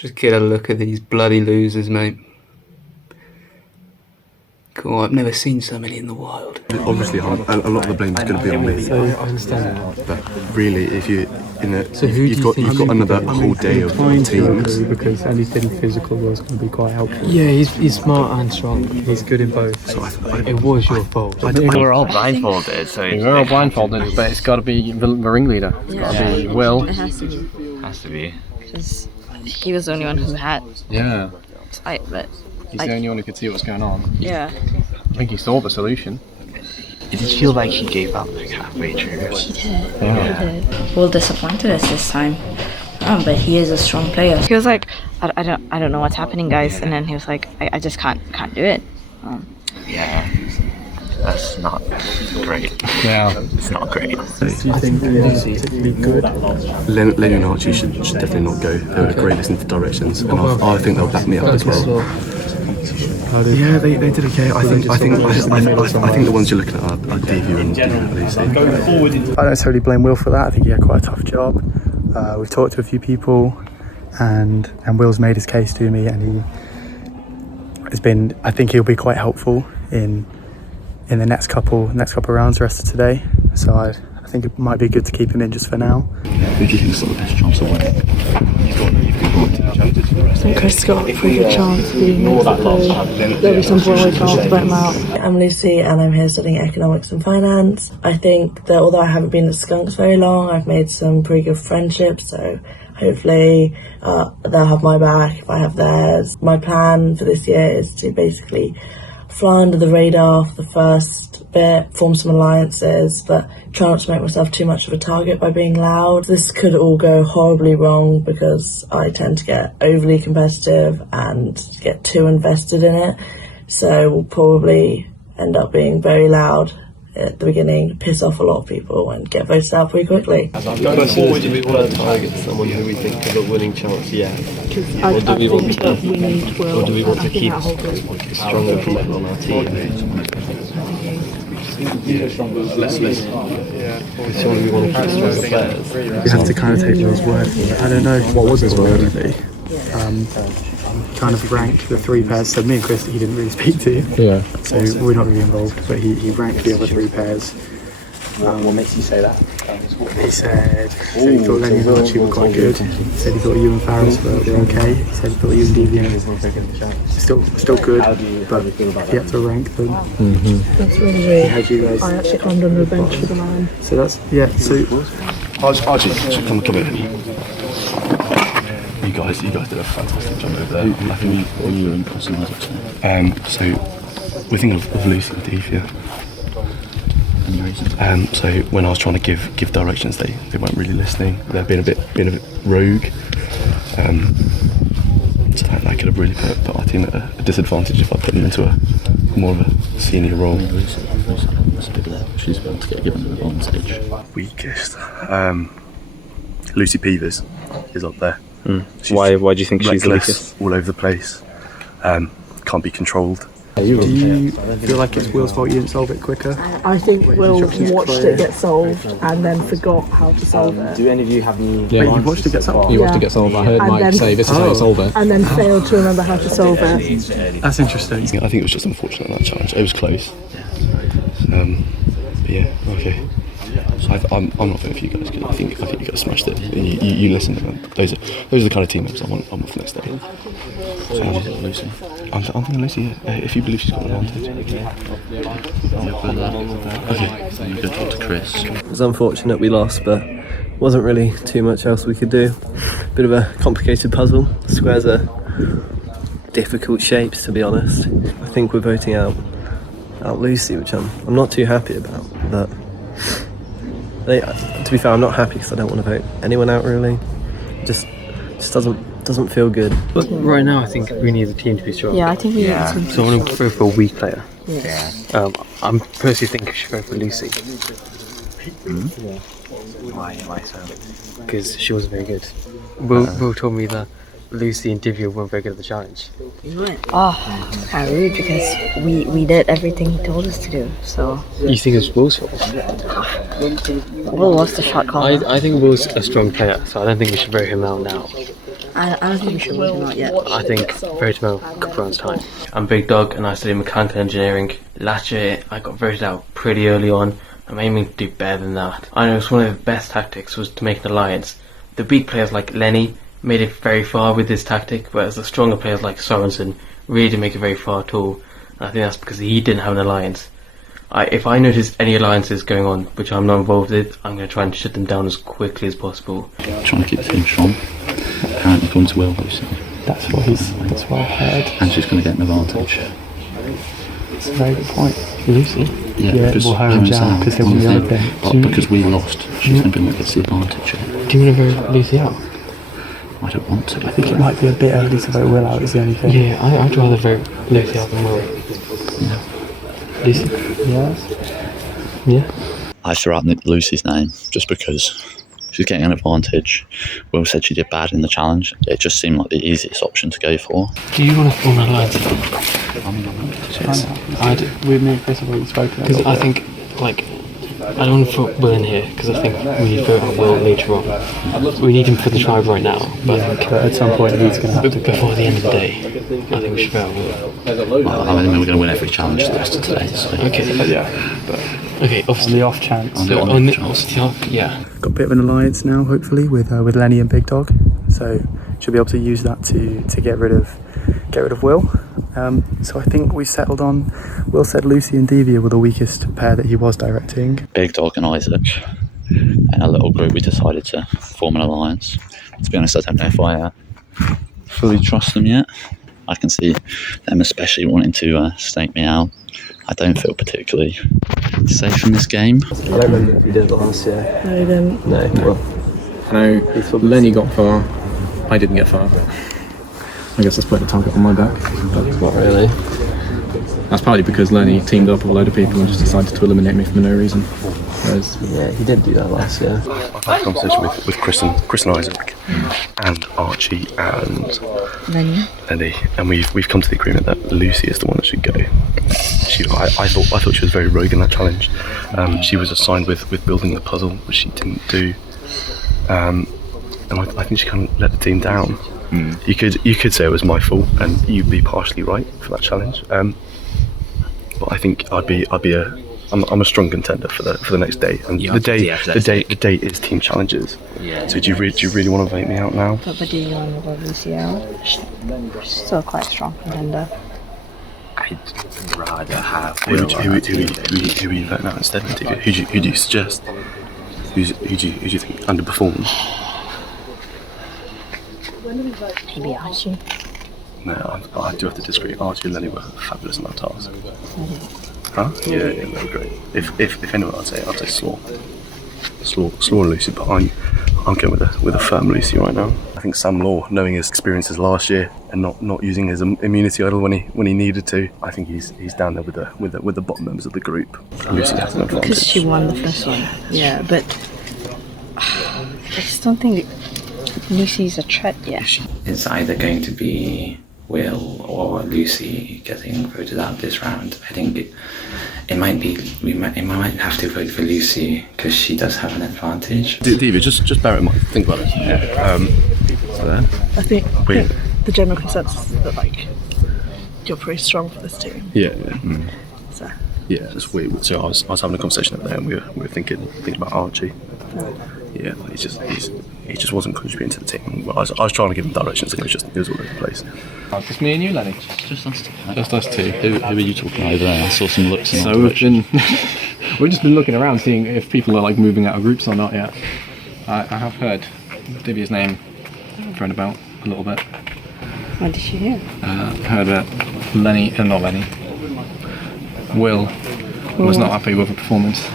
Just get a look at these bloody losers, mate. Cool, I've never seen so many in the wild. Obviously, a lot of the blame is going to be on me. So I understand that. But really, if you you've got another whole day of teams. Because at least in physical was going to be quite helpful. Yeah, he's smart and strong. He's good in both. So it was your fault. We're all blindfolded, so we're all blindfolded, but it's got to be the ringleader. It's got to be Will. It has to be. has to be. Because he was the only one who had sight, but he's the only one who could see what's going on. Yeah. I think he saw the solution. It did feel like he gave up like halfway through. He did. Will disappointed us this time. But he is a strong player. He was like, I don't know what's happening, guys, and then he was like, I just can't do it. Yeah, that's not great. Yeah, it's not great. Do you think Lucy would be good? Lenny and Archie should definitely not go. They were great listening to directions, and I think they'll back me up as well. Yeah, they did okay. I think the ones you're looking at are Davey and Lucy. I don't necessarily blame Will for that. I think he had quite a tough job. We've talked to a few people, and Will's made his case to me, and he has been. I think he'll be quite helpful in the next couple rounds, the rest of today. So I think it might be good to keep him in just for now. Who do you think sort of best chance of winning? I think Chris got a pretty good chance. There'll be some Broadway cards to vote him out. I'm Lucy and I'm here studying economics and finance. I think that although I haven't been at Skunks very long, I've made some pretty good friendships, so hopefully they'll have my back if I have theirs. My plan for this year is to basically fly under the radar for the first bit, form some alliances, but try not to make myself too much of a target by being loud. This could all go horribly wrong because I tend to get overly competitive and get too invested in it. So we'll probably end up being very loud at the beginning, piss off a lot of people and get voted out pretty quickly. Going forward, do we want to target someone who we think has a winning chance? Yeah. Or do we want to keep a stronger people on our team? Let's which one do we want to keep stronger players? We have to kind of take Will's word for it. I don't know what was his word would be. Kind of ranked the three pairs. So me and Chris, he didn't really speak to. Yeah. So we're not really involved, but he ranked the other three pairs. What makes you say that? He said he thought Lenny and Archie were quite good. He said he thought you and Farris were okay. He said he thought you and Deviant still good, but he had to rank them. That's really weird. How do you guys? I actually climbed under a bench for the line. So that's so. Archie, come here. You guys did a fantastic job over there. I think you were impressive. So we're thinking of Lucy and Devia. So when I was trying to give directions, they weren't really listening. They're being a bit rogue. So that could have really put our team at a disadvantage if I put them into a more of a senior role. She's about to get given an advantage. Weakest. Lucy Peevers is up there. Why do you think she's the weakest? All over the place. Can't be controlled. Do you feel like it's Will's fault you didn't solve it quicker? I think Will watched it get solved and then forgot how to solve it. Do any of you have any? Yeah. Wait, you watched it get solved? You watched it get solved. I heard Mike say this is how to solve it. And then failed to remember how to solve it. That's interesting. I think it was just unfortunate that challenge. It was close. But yeah, okay. So I'm not voting for you guys because I think you guys smashed it. And you listen to them. Those are the kind of team members I want for next day. So I'm thinking Lucy. Yeah. If you believe she's got an advantage. Okay. So you go talk to Chris. It was unfortunate we lost, but wasn't really too much else we could do. Bit of a complicated puzzle. Squares are difficult shapes, to be honest. I think we're voting out Lucy, which I'm not too happy about. But to be fair, I'm not happy because I don't want to vote anyone out really. Just doesn't feel good. But right now, I think we need the team to be strong. Yeah, I think we need a team. So I want to go for a weak player. Yeah. I'm personally think I should go for Lucy. Why so? Because she wasn't very good. Will told me that Lucy and Divya weren't very good at the challenge. Oh, kind of rude because we did everything he told us to do. So. You think it's Will's fault? Will lost the shot call. I think Will's a strong player, so I don't think we should vote him out now. I don't think we should vote him out yet. I think vote him out a couple rounds time. I'm Big Dog and I study mechanical engineering. Last year I got voted out pretty early on. I'm aiming to do better than that. I know one of the best tactics was to make an alliance. The weak players like Lenny made it very far with this tactic, whereas the stronger players like Sorensen really didn't make it very far at all. And I think that's because he didn't have an alliance. If I notice any alliances going on which I'm not involved with, I'm going to try and shut them down as quickly as possible. Trying to keep the team strong. Apparently going to Will, Lucy. That's what I've heard. And she's going to get an advantage. It's a very good point. Lucy? Yeah, because we'll hire him down because he'll be the other thing. But because we lost, she's going to be like, it's the advantage. Do you want to vote Lucy out? I don't want to. I think it might be a bit early to vote Will out, is the only thing. Yeah, I'd rather vote Lucy out than Will. Yeah. Lucy? Yes? Yeah? I threw out Lucy's name just because she's getting an advantage. Will said she did bad in the challenge. It just seemed like the easiest option to go for. Do you want to form an alliance? We me and Chris have already spoken. Because I think, like, I don't want to put Will in here because I think we need to vote on Will later on. We need him for the tribe right now, but at some point he's going to have to go. Before the end of the day, I think we should vote on Will. Well, I mean, we're going to win every challenge the rest of today. So. Okay. Okay, On the off chance. Yeah. Got a bit of an alliance now, hopefully, with Lenny and Big Dog. So should be able to use that to get rid of Will. So I think we settled on. Will said Lucy and Devia were the weakest pair that he was directing. Big Dog and Isaac, and a little group, we decided to form an alliance. To be honest, I don't know if I fully trust them yet. I can see them especially wanting to stake me out. I don't feel particularly safe in this game. I don't remember if we did it last year. No, you didn't. No. I know Lenny got far. I didn't get far. I guess that's putting a target on my back. But not really. That's partly because Lenny teamed up with a load of people and just decided to eliminate me for no reason. Whereas, yeah, he did do that last year. I've had a conversation with Chris and Isaac and Archie and Lenny, and we've come to the agreement that Lucy is the one that should go. I thought she was very rogue in that challenge. She was assigned with building the puzzle, which she didn't do, and I think she kind of let the team down. You could say it was my fault, and you'd be partially right for that challenge. But I think I'm a strong contender for the next day, and the day is team challenges. Yeah. So do you really want to vote me out now? But do you want to vote Lucy out? She's still quite a strong contender. I'd rather have. Who are you voting out instead? Who do you suggest? Who do you think underperformed? Maybe Archie. No, I do have to disagree. Archie and Lenny were fabulous in that task. Huh? Yeah, they were great. If anyone, I'd say Slaw and Lucy, but I'm going with a firm Lucy right now. I think Sam Law, knowing his experiences last year and not using his immunity idol when he needed to, I think he's down there with the bottom members of the group. Lucy has an advantage. Because she won the first one. Yeah, but I just don't think Lucy's a threat yet. It's either going to be Will or Lucy getting voted out this round. I think it might be we might have to vote for Lucy because she does have an advantage. Diva, just bear it in mind. Think about it. Yeah. I think the general consensus is that you're pretty strong for this team. Yeah. So. Yeah, that's weird. So I was having a conversation over there, and we were thinking about Archie. Yeah, he just wasn't contributing to the team. Well, I was trying to give him directions, and it was all over the place. Just me and you, Lenny. Just us two. Just us two. Who are you talking over there? I saw some looks. So we've just been looking around, seeing if people are moving out of groups or not yet. I have heard Divya's name thrown about a little bit. What did you hear? Heard that Will was not happy with the performance.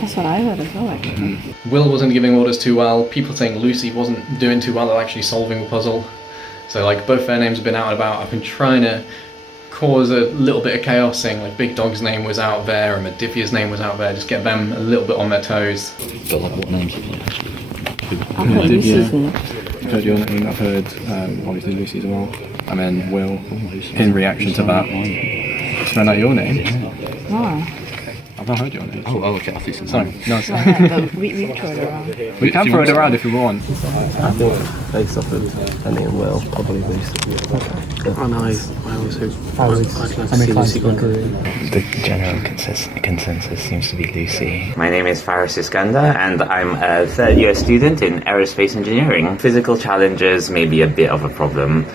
That's what I heard as well, actually. Will wasn't giving orders too well. People saying Lucy wasn't doing too well at actually solving the puzzle. So both their names have been out and about. I've been trying to cause a little bit of chaos, saying Big Dog's name was out there and Divya's name was out there, just get them a little bit on their toes. But what names have you actually? I've heard Lucy's name. I've heard your name, I've heard obviously Lucy as well. And then Will, in reaction to that, thrown out your name. Oh. I've not heard you on it. Oh, okay. I think so. Sorry. No, sorry. we throw it around. We can throw it around if we want. I think based off of Lenny and Will, probably Lucy. And I also I'd like to see Lucy go. The general consensus seems to be Lucy. My name is Faris Iskandar and I'm a third year student in aerospace engineering. Physical challenges may be a bit of a problem.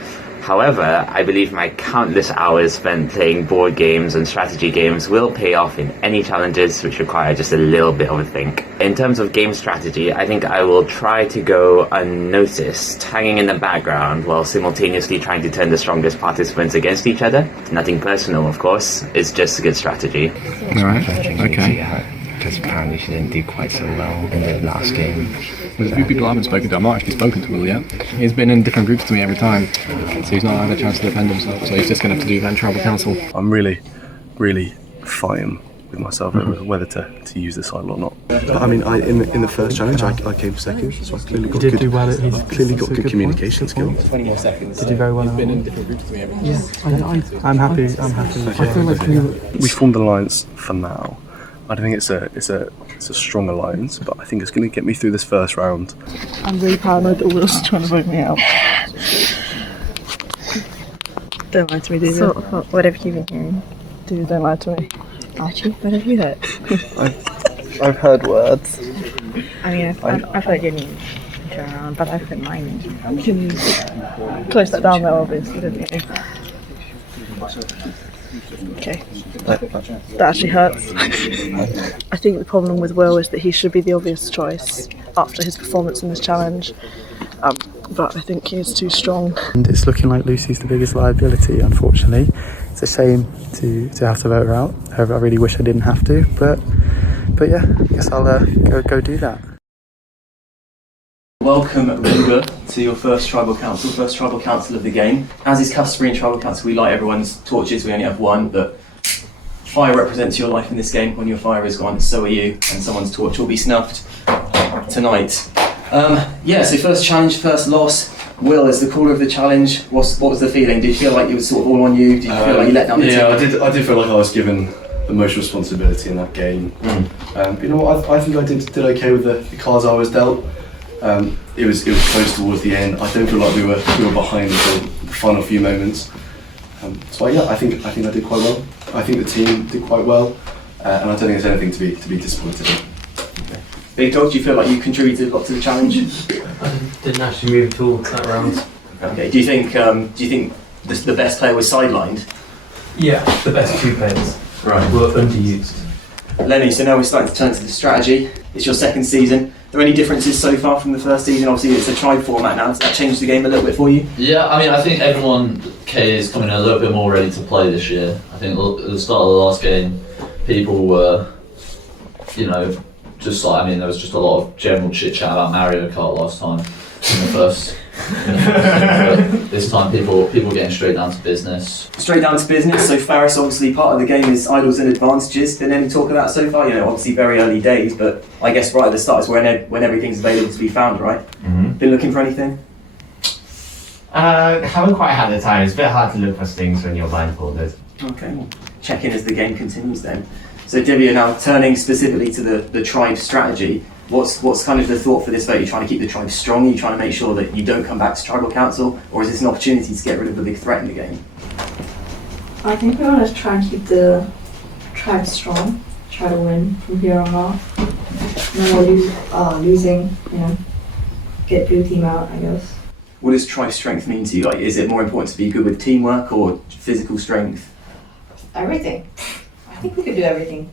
However, I believe my countless hours spent playing board games and strategy games will pay off in any challenges which require just a little bit of a think. In terms of game strategy, I think I will try to go unnoticed, hanging in the background while simultaneously trying to turn the strongest participants against each other. Nothing personal, of course, it's just a good strategy. Alright, okay. Because apparently she didn't do quite so well in the last game. There's a few people I haven't spoken to. I've not actually spoken to Will yet. He's been in different groups to me every time, so he's not had a chance to defend himself, so he's just going to have to do then tribal council. I'm really fighting with myself over whether to use this idol or not. But, I mean, in the first challenge, I came second, so I clearly got good. I've clearly got good communication skills. 20 more seconds. Did you very well? He's been in different groups to me every time. Yeah, I'm happy. I feel like we formed an alliance for now. I don't think it's a strong alliance, but I think it's going to get me through this first round. I'm really paranoid that Will's trying to vote me out. Don't lie to me, dude. So, what have you been hearing? Dude, don't lie to me. Archie, what have you heard? I've heard words. I mean, I've heard your name around, but I've heard my name. You can close that down there, obviously, didn't you? Okay. That actually hurts. I think the problem with Will is that he should be the obvious choice after his performance in this challenge. But I think he is too strong. And it's looking like Lucy's the biggest liability, unfortunately. It's a shame to have to vote her out. I really wish I didn't have to, but yeah, I guess I'll go do that. Welcome, Ruger, to your first tribal council of the game. As is customary in tribal council, we light everyone's torches. We only have one, but fire represents your life in this game. When your fire is gone, so are you, and someone's torch will be snuffed tonight. So first challenge, first loss. Will, as the caller of the challenge, what was the feeling? Did you feel like it was sort of all on you? Did you feel like you let down the team? Yeah, I did feel like I was given the most responsibility in that game. But you know what, I think I did okay with the cards I was dealt. It was close towards the end. I don't feel like we were behind until the final few moments. So yeah, I think I did quite well. I think the team did quite well, and I don't think there's anything to be disappointed in. Okay. Big Dog, do you feel like you contributed a lot to the challenge? I didn't actually move at all that round. Okay. Do you think the best player was sidelined? Yeah, the best two players. Right. Were underused. Lenny, so now we're starting to turn to the strategy. It's your second season. Are there any differences so far from the first season? Obviously, it's a tribe format now. Does that change the game a little bit for you? Yeah, I mean, I think everyone is coming in a little bit more ready to play this year. I think at the start of the last game, people were, there was just a lot of general chit chat about Mario Kart last time in the first. But this time, people getting straight down to business. Straight down to business. So Faris, obviously, part of the game is idols and advantages. Been any talk of that so far? Obviously very early days, but I guess right at the start is when everything's available to be found, right? Mm-hmm. Been looking for anything? Haven't quite had the time. It's a bit hard to look for things when you're blindfolded. Okay, well, check in as the game continues then. So Divya, now turning specifically to the tribe strategy, what's kind of the thought for this vote? Are you trying to keep the tribe strong? Are you trying to make sure that you don't come back to tribal council? Or is this an opportunity to get rid of the big threat in the game? I think we want to try and keep the tribe strong, try to win from here on out. No more losing, get blue team out, I guess. What does tribe strength mean to you? Like, is it more important to be good with teamwork or physical strength? Everything. I think we could do everything.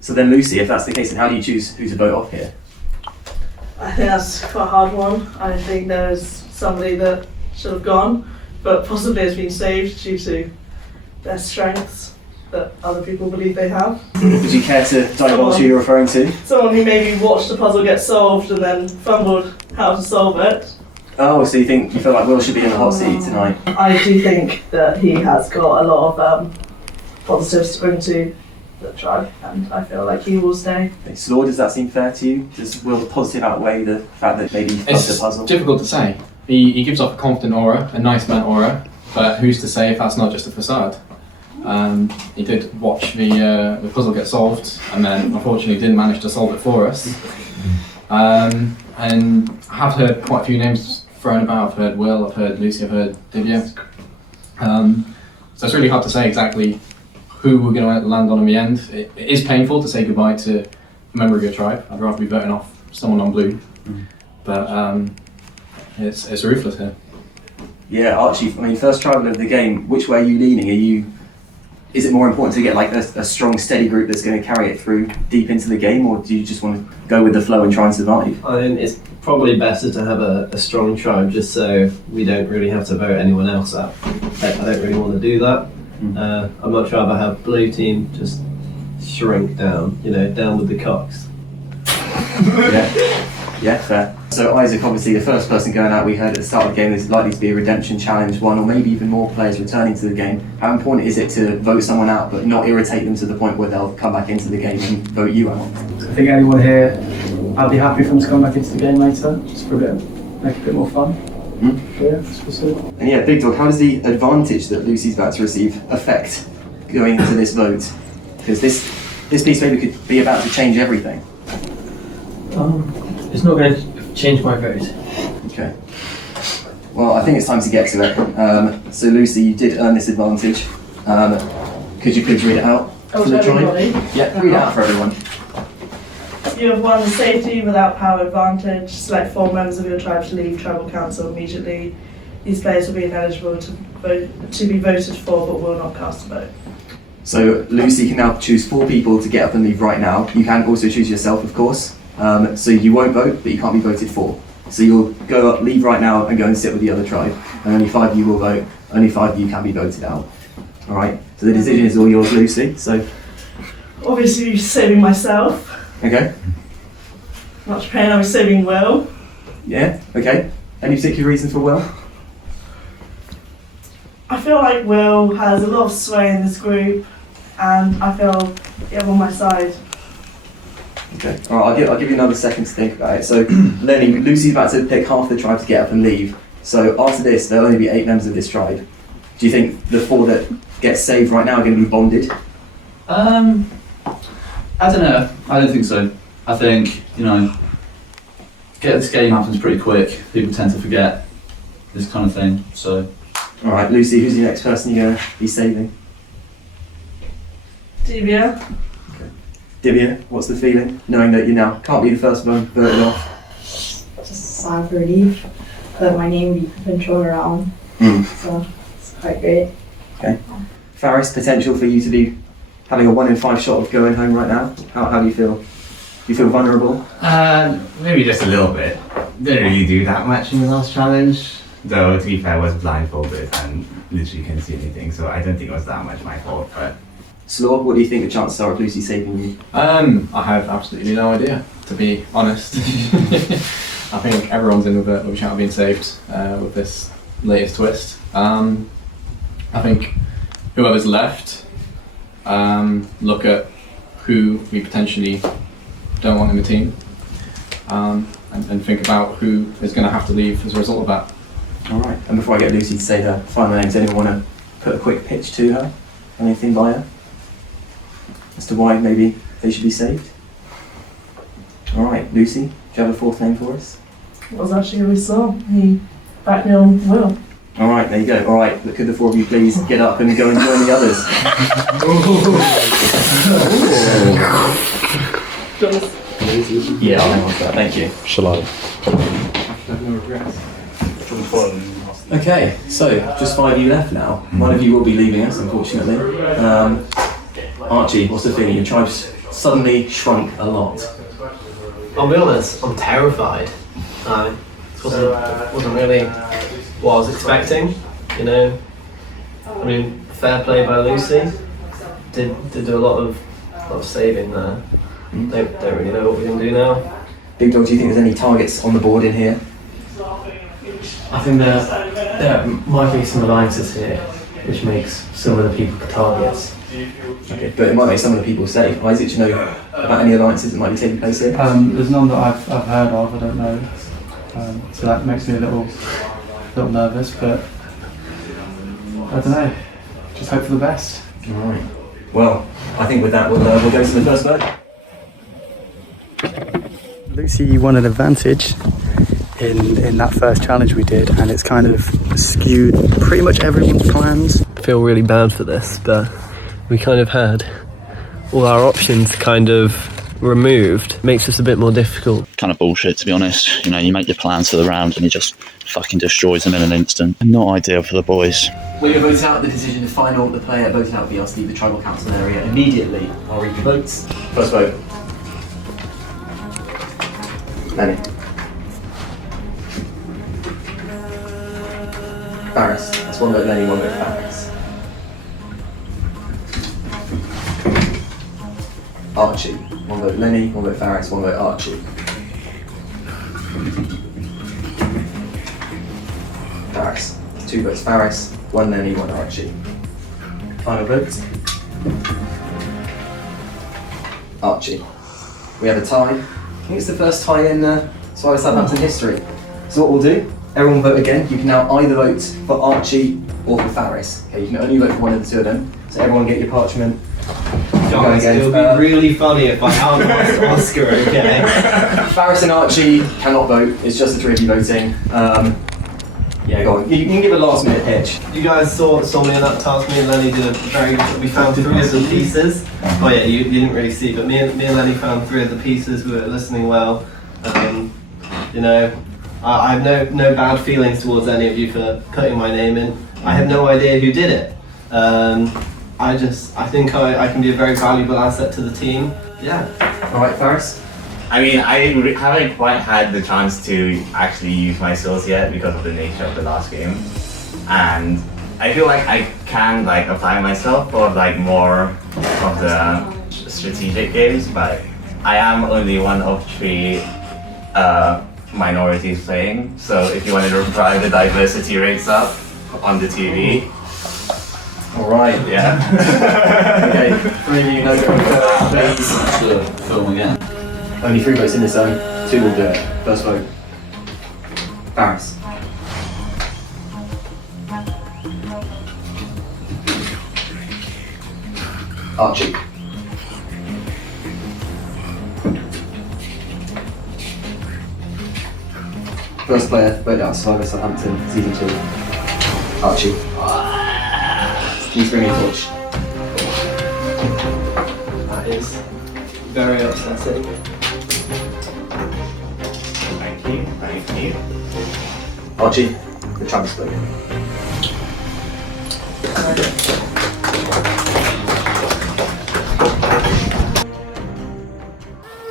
So then Lucy, if that's the case, then how do you choose who to vote off here? I think that's quite a hard one. I think there's somebody that should have gone, but possibly has been saved due to their strengths that other people believe they have. Would you care to divulge who you're referring to? Someone who maybe watched the puzzle get solved and then fumbled how to solve it. Oh, so you feel like Will should be in the hot seat tonight? I do think that he has got a lot of positives to bring to the tribe, and I feel like he will stay. So, does that seem fair to you? Does Will the positive outweigh the fact that maybe he fucked the puzzle? It's difficult to say. He gives off a confident aura, a nice man aura, but who's to say if that's not just a facade? He did watch the puzzle get solved, and then unfortunately didn't manage to solve it for us. And I have heard quite a few names thrown about. I've heard Will, I've heard Lucy, I've heard Divya. So it's really hard to say exactly who we're going to land on in the end. It is painful to say goodbye to a member of your tribe. I'd rather be voting off someone on blue, but it's ruthless here. Yeah, Archie, I mean, first tribal of the game, which way are you leaning? Is it more important to get like a strong, steady group that's going to carry it through deep into the game, or do you just want to go with the flow and try and survive? I think it's probably better to have a strong tribe, just so we don't really have to vote anyone else out. I don't really want to do that. I'd much rather have blue team just shrink down, down with the cocks. Yeah, fair. So Isaac, obviously the first person going out, we heard at the start of the game, there's likely to be a redemption challenge, one or maybe even more players returning to the game. How important is it to vote someone out but not irritate them to the point where they'll come back into the game and vote you out? I think anyone here, I'd be happy for them to come back into the game later, just for make it a bit more fun. Yeah, that's And yeah, Big Dog, how does the advantage that Lucy's about to receive affect going into this vote? Because this piece maybe could be about to change everything. It's not going to change my vote. Okay. Well, I think it's time to get to it. So Lucy, you did earn this advantage. Could you please read it out for the tribe? Yeah, read it out for everyone. You have won the safety without power advantage. Select 4 members of your tribe to leave tribal council immediately. These players will be ineligible to be voted for but will not cast a vote. So Lucy can now choose 4 people to get up and leave right now. You can also choose yourself, of course. So you won't vote, but you can't be voted for. So you'll go up, leave right now, and go and sit with the other tribe. And only 5 of you will vote. Only 5 of you can be voted out. All right. So the decision is all yours, Lucy. So Obviously, saving myself. okay. Much pain. I was saving Will. Yeah. Okay. Any particular reason for Will? I feel like Will has a lot of sway in this group, and I feel I'm on my side. Okay. All right. I'll give you another second to think about it. So Lenny, Lucy's about to pick half the tribe to get up and leave. So after this, there'll only be 8 members of this tribe. Do you think the 4 that get saved right now are going to be bonded? I don't know. I don't think so. I think, this game happens pretty quick. People tend to forget this kind of thing, so. All right, Lucy, who's the next person you're going to be saving? Divya. Okay. Divya, what's the feeling, knowing that you now can't be the first one voted off? Just sigh of relief that my name been thrown around. So it's quite great. Okay. Faris, potential for you to be having a 1 in 5 shot of going home right now. How do you feel? Do you feel vulnerable? Maybe just a little bit. Didn't really do that much in the last challenge. Though, to be fair, I was blindfolded and literally couldn't see anything, so I don't think it was that much my fault. But Slaw, what do you think the chances are of Lucy saving you? I have absolutely no idea, to be honest. I think everyone's in with a chance of being saved with this latest twist. I think whoever's left, look at who we potentially don't want in the team, and think about who is going to have to leave as a result of that. All right. And before I get Lucy to say her final names, anyone want to put a quick pitch to her? Anything by her? As to why maybe they should be saved? All right, Lucy, do you have a 4th name for us? It was actually who we saw. He backed me on Will. All right, there you go. All right, could the 4 of you please get up and go and join the others? Yeah, I'll hang on to that. Thank you. Shall I? No regrets. Okay, so just 5 of you left now. One of you will be leaving us, unfortunately. Archie, what's the feeling? Your tribe's suddenly shrunk a lot. I'll be honest, I'm terrified. This wasn't really what I was expecting, I mean, fair play by Lucy. Did do a lot of saving there. Don't really know what we're going to do now. Big Dog, do you think there's any targets on the board in here? I think there might be some alliances here, which makes some of the people targets. Okay, but it might make some of the people safe. Isaac, do you know about any alliances that might be taking place here? There's none that I've heard of, I don't know. So that makes me a little nervous, but I don't know. Just hope for the best. Alright. Well, I think with that we'll go to the first vote. Lucy won an advantage in that first challenge we did, and it's kind of skewed pretty much everyone's plans. I feel really bad for this, but we kind of had all our options kind of removed. Makes this a bit more difficult. Kind of bullshit, to be honest. You know, you make your plans for the round and he just fucking destroys them in an instant. Not ideal for the boys. We're going to vote out the decision, the final, the player voted out be asked to leave the tribal council area immediately. I'll read the votes. First vote. Lenny. Faris. That's one vote Lenny, one vote Faris. Archie. One vote Lenny, one vote Faris, one vote Archie. Faris. 2 votes Faris, 1 Lenny, 1 Archie. Final vote. Archie. We have a tie. I think it's the first tie in Southampton history. So what we'll do, everyone vote again. You can now either vote for Archie or for Faris. Okay, you can only vote for one of the two of them. So everyone get your parchment. Guys, it would be really funny if I outvoiced Oscar, okay? Faris and Archie cannot vote. It's just the 3 of you voting. Yeah, go on. You can give a last minute pitch. You guys saw me in that task. Me and Lenny did a very good. We found 3 of the pieces. Oh yeah, you didn't really see, but me and Lenny found 3 of the pieces. We were listening well. You know, I have no bad feelings towards any of you for putting my name in. I have no idea who did it. I think I can be a very valuable asset to the team. Yeah. All right, Faris. I mean, I haven't quite had the chance to actually use my skills yet because of the nature of the last game, and I feel like I can like apply myself for like more of the strategic games, but I am only one of 3 minorities playing. So if you wanted to drive the diversity rates up on the TV. All right. Yeah. Okay. 3 of you know please. Film again. Only 3 votes in this zone. 2 will do it. First vote. Faris. Archie. First player, vote out Survivor Southampton, Season 2. Archie. Please bring me a torch. That is very upsetting. Thank you. Archie, the champ spoke.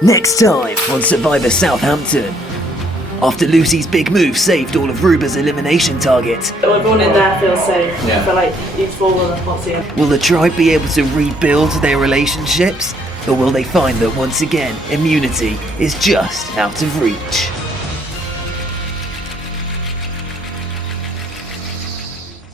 Next time on Survivor Southampton. After Lucy's big move saved all of Ruba's elimination targets, Everyone in there feels safe. Yeah. I feel like you've fallen apart here. will the tribe be able to rebuild their relationships? Or will they find that once again, immunity is just out of reach?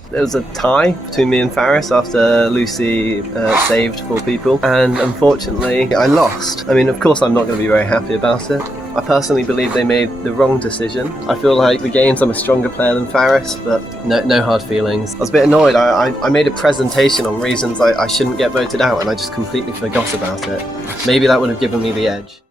There was a tie between me and Faris after Lucy saved 4 people, and unfortunately I lost. I mean, of course I'm not going to be very happy about it. I personally believe they made the wrong decision. I feel like the games I'm a stronger player than Faris, but no hard feelings. I was a bit annoyed. I made a presentation on reasons I shouldn't get voted out, and I just completely forgot about it. Maybe that would have given me the edge.